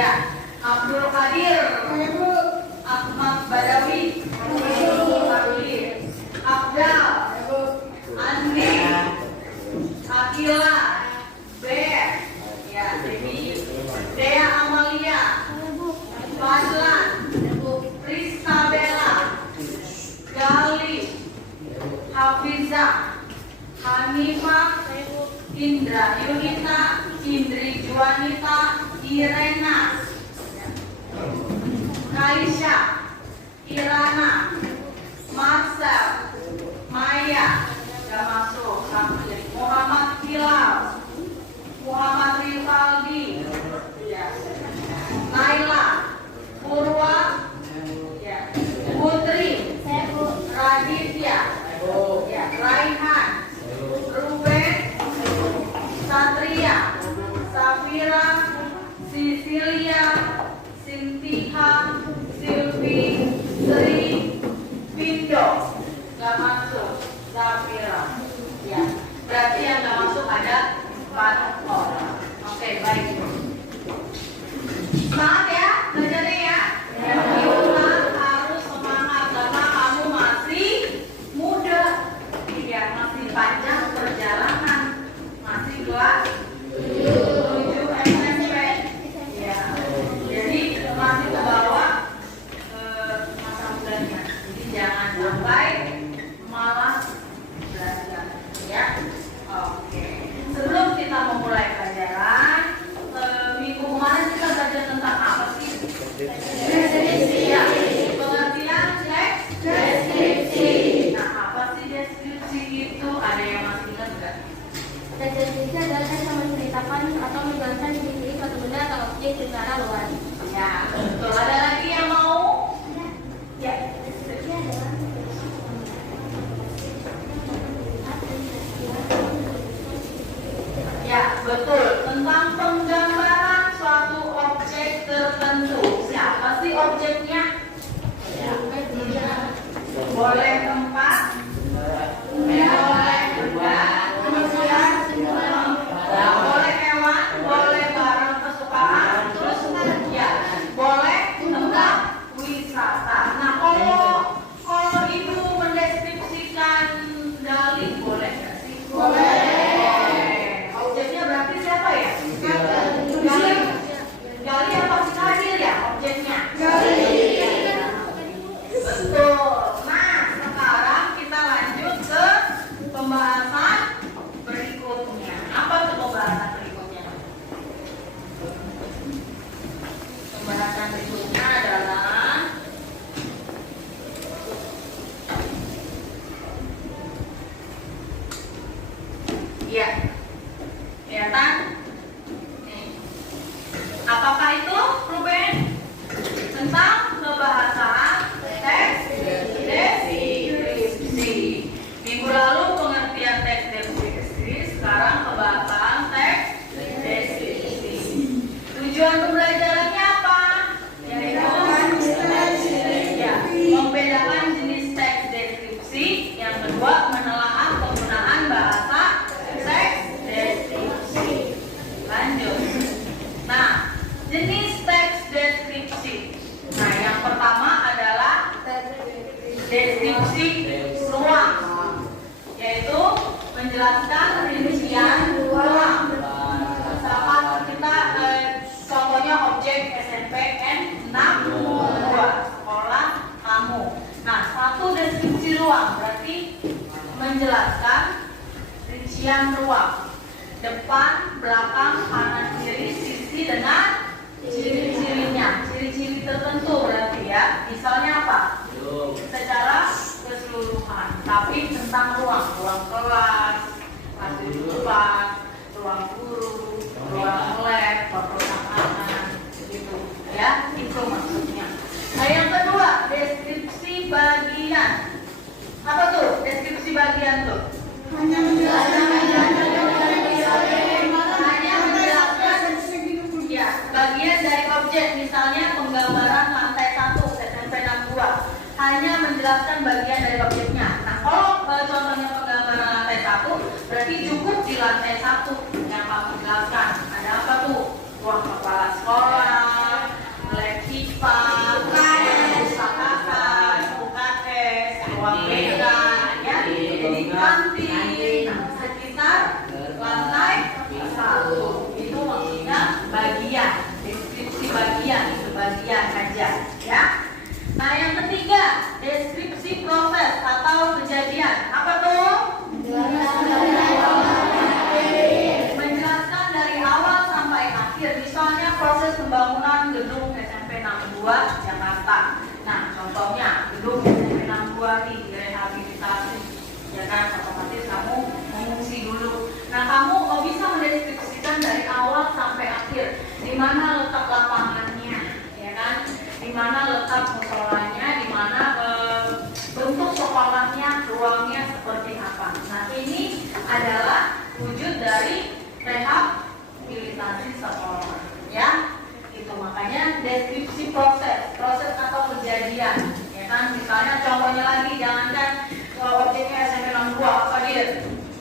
Ya. Abdul Qadir. Ahmad Badawi. Abdal. Andi. Akila. Ber. Ya, Dewi. Dea Amalia. Fadlan. Rizka Bella. Gali. Hafizah. Hanifah. Indra Yunita. Indri Juanita. Irena. Kaisha. Irana. Marcel. Maya. Gak masuk. Muhammad Hilal. Muhammad Rivaldi. Ya. Naila. Purwa. Ya. Putri. Raditya. Ya. Raihan. Ruben. Satria. Safira. Sisilia. Sintiha. Silvi. Sri. Pindo. Gak masuk. Safira. Ya. Berarti yang gak masuk ada 4 orang. Oke, baik. Semangat ya, belajarnya ya. Kita harus semangat karena kamu masih muda. Ya, masih panjang perjalanan. Masih kelas 7 SMP. Ya. Jadi masih ke bawah masa mudanya. Jadi jangan sampai malas belajar, ya. Oke. Sebelum kita memulai pelajaran, minggu kemarin kita belajar tentang apa sih? Deskripsi. Ya. Pengertian deskripsi. Nah, apa sih deskripsi itu? Ada yang masih ingat nggak? Deskripsi adalah yang menceritakan atau menjelaskan ciri-ciri suatu benda atau objek secara luas. Ya, betul. Ada lagi yang mau? Ya. Deskripsi adalah Ya, betul. Tentang penggambaran suatu objek tertentu. Siapa sih objeknya? Ya. Boleh tempat, boleh benda, boleh hewan, boleh barang kesukaan, terus ya, boleh tempat wisata. Nah, kalau ibu mendeskripsikan Dali, boleh nggak sih? Boleh. Objeknya berarti siapa ya? Gali. Gali apa sih hadir ya objeknya? Gali. Betul. Nah, sekarang kita lanjut ke pembahasan berikutnya. Apa tuh pembahasan berikutnya? Pembahasan berikutnya adalah ya. Kelihatan? Nih. Apakah itu, Ruben? Tentang pembahasan teks deskripsi. Minggu lalu pengertian teks deskripsi, sekarang pembahasan teks deskripsi. Tujuan pembelajarannya apa? Ya, membedakan jenis teks deskripsi. Yang kedua, menelaah penggunaan bahasa teks deskripsi. Lanjut. Nah, jenis teks deskripsi. Nah, yang pertama adalah deskripsi ruang, yaitu menjelaskan rincian ruang. Misalkan kita contohnya objek SNPN 62 sekolah kamu. Nah, satu deskripsi ruang berarti menjelaskan rincian ruang. Depan, belakang, kanan, kiri, sisi dengan ciri-cirinya. Ciri-ciri tertentu berarti ya. Misalnya apa? Secara keseluruhan. Tapi tentang ruang. Ruang kelas, kelas depan, ruang guru, ruang lab, perpustakaan, gitu. Ya, itu maksudnya. Nah, yang kedua, deskripsi bagian. Apa tuh deskripsi bagian tuh? hanya menjelaskan ya, bagian dari objek, misalnya penggambaran lantai 1 SMP 62 hanya menjelaskan bagian dari objeknya. Nah, kalau contohnya penggambaran lantai 1 berarti cukup di lantai 1 yang kamu jelaskan. Ada apa tuh? Ruang kepala sekolah, proses pembangunan gedung SMP 62 Jakarta. Nah, contohnya gedung SMP 62 nih direhabilitasi, ya kan? Otomatis kamu mengungsi dulu. Nah, kamu bisa mendeskripsikan dari awal sampai akhir, di mana letak lapangannya, ya kan? Di mana letak musolanya, di mana bentuk sekolahnya, ruangnya seperti apa. Nah, ini adalah wujud dari rehabilitasi sekolah, ya. Itu makanya deskripsi proses atau kejadian, ya kan? Misalnya contohnya lagi, jangankan objeknya SMP 62 apa dia?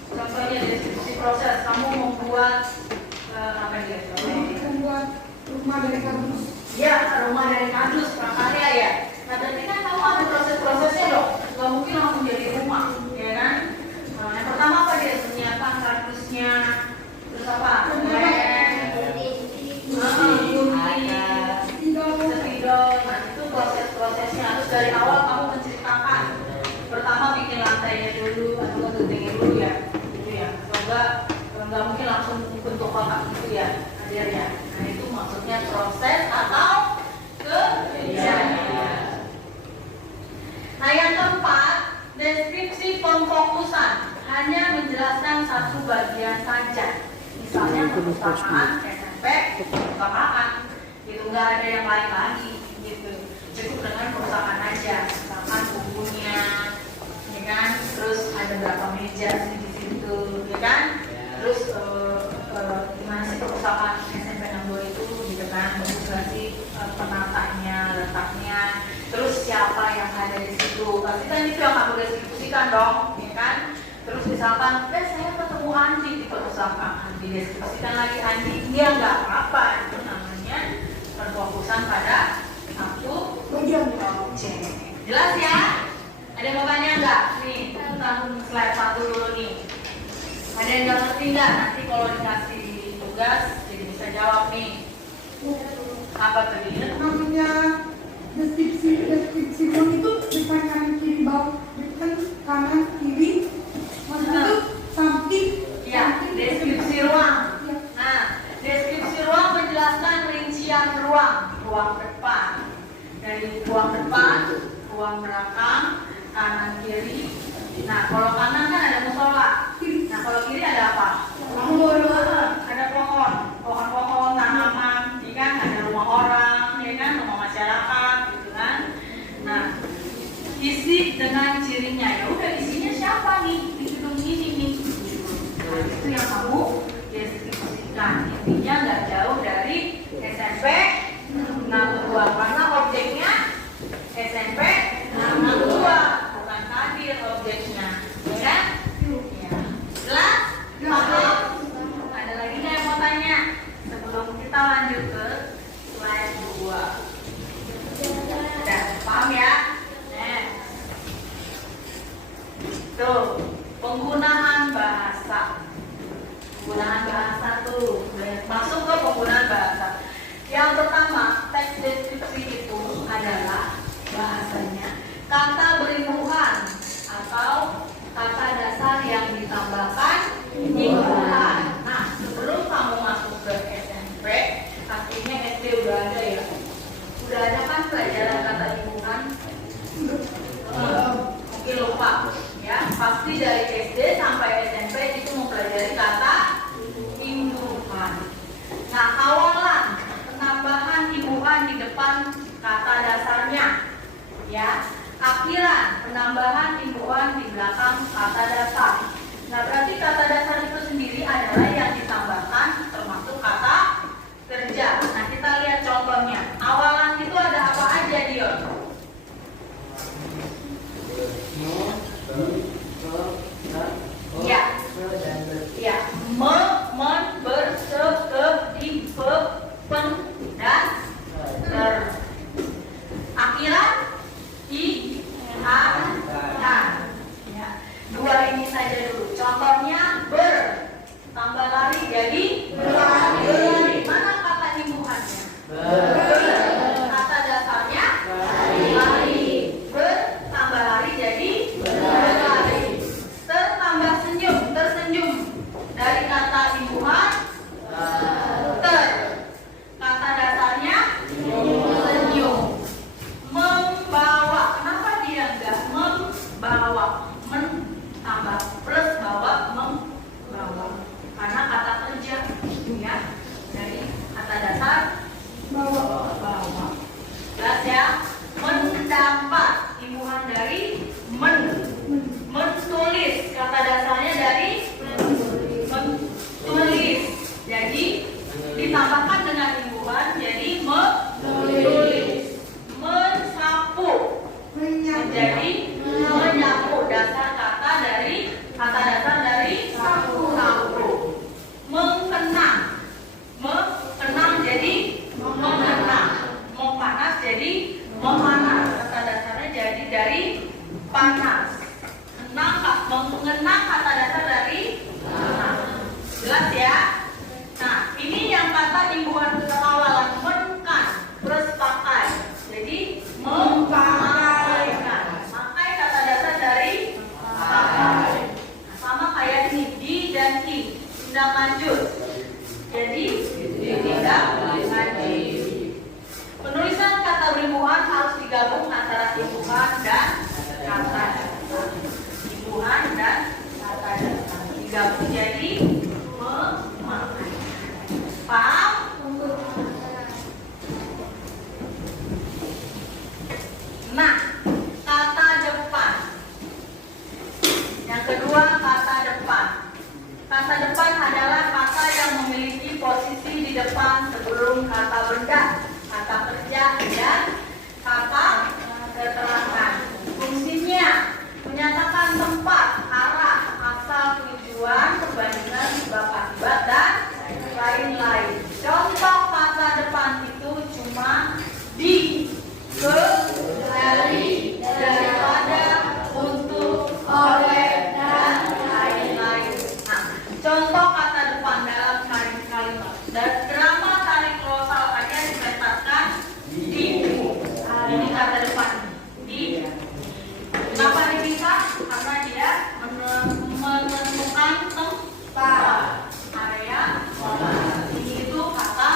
Contohnya deskripsi proses, kamu membuat apa dia? Membuat rumah dari kardus. Ya, rumah dari kardus prakarya ya. Nah, berarti kan kamu ada proses-prosesnya dong. Gak mungkin langsung jadi rumah, ya kan? Nah, yang pertama apa dia? Menyiapkan kardusnya, terus apa? Spidol. Nah, itu proses-prosesnya. Terus dari awal kamu menceritakan. Pertama bikin lantainya dulu, atau gedengnya dulu ya, gitu ya. Semoga nggak mungkin langsung bentuk kotak gitu ya, hadirnya. Nah, itu maksudnya proses atau kejadian. Nah, yang keempat, deskripsi pemfokusan, hanya menjelaskan satu bagian saja. Misalnya perpustakaan SMP, perpustakaan, gitu, nggak ada yang lain lagi, gitu. Cukup dengan perpustakaan aja, misalkan bukunya, ya kan, terus ada berapa meja di situ, ya kan, terus gimana sih perpustakaan SMP 62 itu, gitu kan, bagus nggak sih penatanya, letaknya, terus siapa yang ada di situ, pasti kan itu yang kamu deskripsikan dong, ya kan. Terus misalkan, saya ketemu Andi di perpustakaan, dideskripsikan lagi Andi, dia nggak apa-apa, itu namanya perfokusan pada satu objek. Jelas ya? Ada yang mau tanya nggak? Nih, kita slide 1 dulu nih. Ada yang nggak ngerti nggak? Nanti kalau dikasih tugas, jadi bisa jawab nih. Apa tadi? Namanya deskripsi ruang itu depan kanan kiri bawah, depan kanan kiri, maksudnya itu samping. Ya, deskripsi ruang. Nah, deskripsi ruang menjelaskan rincian ruang depan. Dari ruang depan, ruang belakang, kanan kiri. Nah, kalau kanan kan ada musola. Nah, kalau kiri ada apa? Ada pohon, tanaman, ya kan? Ada rumah orang, ya kan? Rumah masyarakat, gitu kan? Nah, isi dengan cirinya, ya udah isinya siapa nih di gedung ini nih? Nah, itu yang kamu deskripsikan. Intinya nggak jauh dari SMP 62 karena objeknya SMP 62, bukan hadir objeknya, ya kan? Ya. Jelas? Paham? Ada lagi nggak yang mau tanya sebelum kita lanjut ke slide 2? Udah paham ya? Nah, tuh penggunaan bahasa. Penggunaan bahasa tuh masuk ke penggunaan bahasa. Yang pertama, teks deskripsi itu adalah bahasanya kata berimbuhan atau kata dasar yang ditambahkan imbuhan. Nah, sebelum kamu masuk ke SMP, artinya huruf kata benda, kata kerja, dan kata keterangan. Fungsinya menyatakan tempat, arah, asal, tujuan, perbandingan, sebab akibat, dan lain-lain. Contoh kata depan itu cuma di, ke, dari, daripada, untuk, oleh, dan lain-lain. Nah, contoh kata depan dalam kalimat. Dan drama tarik klosal aja diletakkan di. Ini kata depan di. Kenapa dipisah? Karena dia menentukan tempat, area, ini itu kata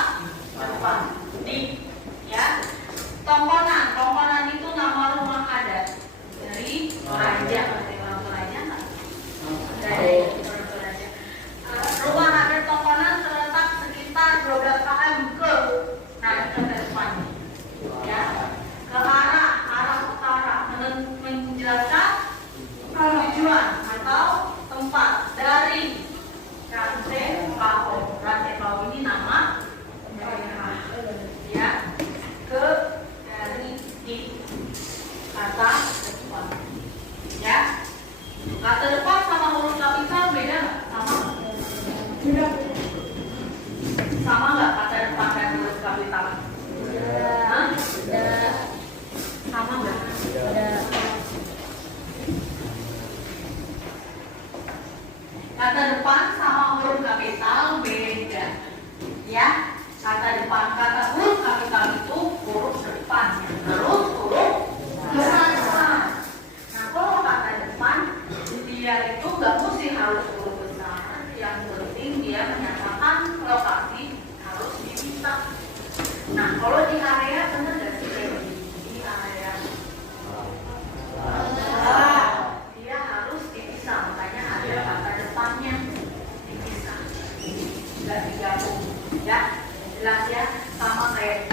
depan di, ya. Tongkonan itu nama rumah adat dari Toraja. Ada orang Toraja nggak? Dari orang Toraja. Rumah adat Tongkonan terletak sekitar 12 km ke, nah ke depan, ya. Ke arah utara, menjelaskan tujuan atau tempat. Dari rantai kau ini nama daerah, ya. Ke, dari, di, kata depan, ya. Kata depan sama huruf kapital beda nggak? Sama? Beda. Sama nggak kata depan dan huruf kapital? Hah? Sama nggak? Kata depan sama huruf kapital beda, ya. Kata depan, kata huruf kapital itu huruf depan, terus huruf besar. Nah, kalau kata depan dia itu nggak mesti harus huruf besar, yang penting dia menyatakan lokasi harus dipisah. Nah, kalau di area benar nggak sih di area? Dia harus dipisah, makanya ada kata depannya dipisah, nggak digabung, ya. Jelas ya, sama kayak